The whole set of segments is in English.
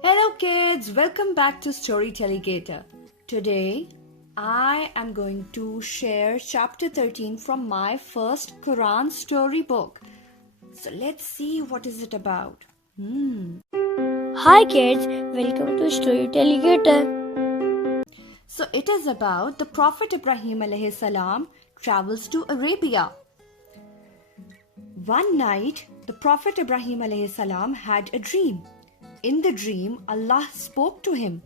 Hello kids, welcome back to Story Telegator. Today I am going to share chapter 13 from my First Quran Storybook. So let's see what is it about. Hi kids, welcome to Story Telegator. So it is about the Prophet Ibrahim alayhi salam travels to Arabia. One night, the Prophet Ibrahim alayhi salam had a dream. In the dream, Allah spoke to him.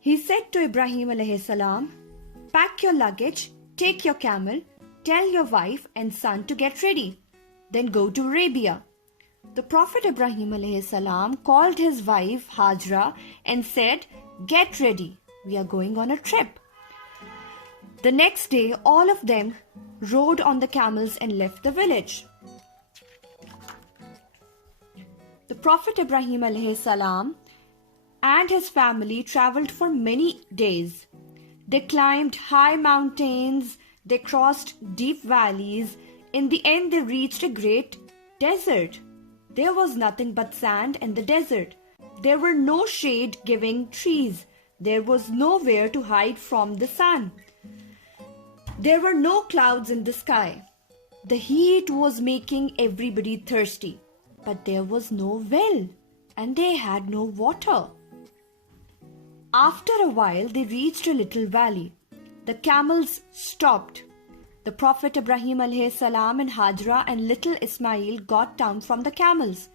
He said to Ibrahim alayhi salam, "Pack your luggage, take your camel, tell your wife and son to get ready, then go to Arabia." The Prophet Ibrahim alayhi salam called his wife Hajra and said, "Get ready, we are going on a trip." The next day, all of them rode on the camels and left the village. The Prophet Ibrahim alayhi salam and his family traveled for many days. They climbed high mountains, they crossed deep valleys. In the end, they reached a great desert. There was nothing but sand in the desert. There were no shade-giving trees. There was nowhere to hide from the sun. There were no clouds in the sky. The heat was making everybody thirsty, but there was no well, and they had no water. After a while, they reached a little valley. The camels stopped. The Prophet Ibrahim alayhi salam and Hajra and little Ismail got down from the camels.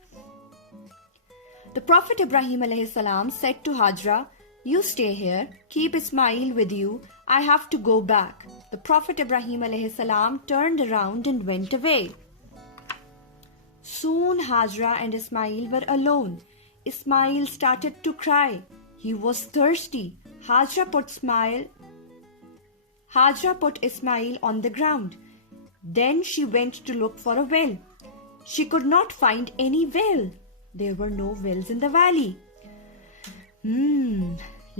The Prophet Ibrahim alayhi salam said to Hajra, "You stay here, keep Ismail with you. I have to go back." The Prophet Ibrahim alayhi salam turned around and went away. Soon Hajra and Ismail were alone. Ismail started to cry. He was thirsty. Hajra put Ismail on the ground. Then she went to look for a well. She could not find any well. There were no wells in the valley.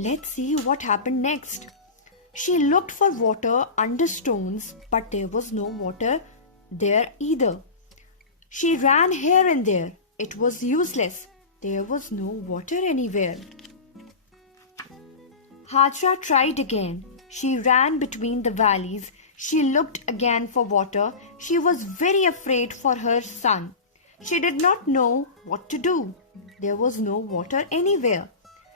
Let's see what happened next. She looked for water under stones, but there was no water there either. She ran here and there. It was useless. There was no water anywhere. Hajra tried again. She ran between the valleys. She looked again for water. She was very afraid for her son. She did not know what to do. There was no water anywhere.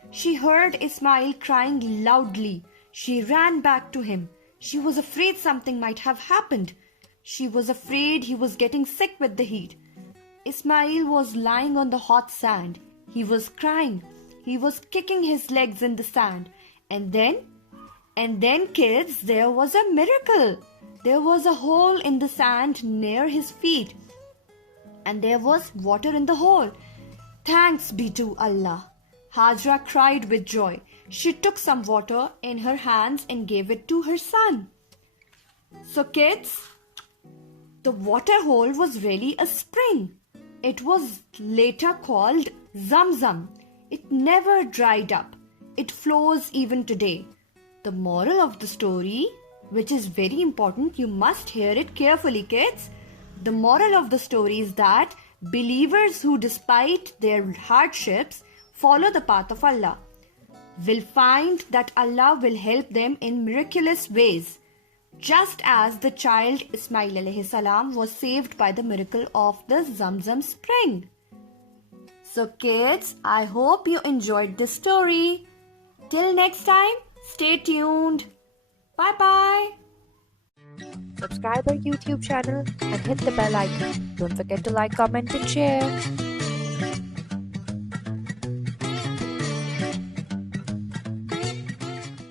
She heard Ismail crying loudly. She ran back to him. She was afraid something might have happened. She was afraid he was getting sick with the heat. Ismail was lying on the hot sand. He was crying. He was kicking his legs in the sand. And then, kids, there was a miracle. There was a hole in the sand near his feet. And there was water in the hole. Thanks be to Allah. Hajra cried with joy. She took some water in her hands and gave it to her son. So kids, the water hole was really a spring. It was later called Zamzam. It never dried up. It flows even today. The moral of the story, which is very important, you must hear it carefully, kids. The moral of the story is that believers who, despite their hardships, follow the path of Allah will find that Allah will help them in miraculous ways, just as the child Ismail alayhi salam was saved by the miracle of the Zamzam spring. So kids, I hope you enjoyed this story. Till next time, stay tuned. Bye bye. Subscribe our YouTube channel and hit the bell icon. Don't forget to like, comment and share.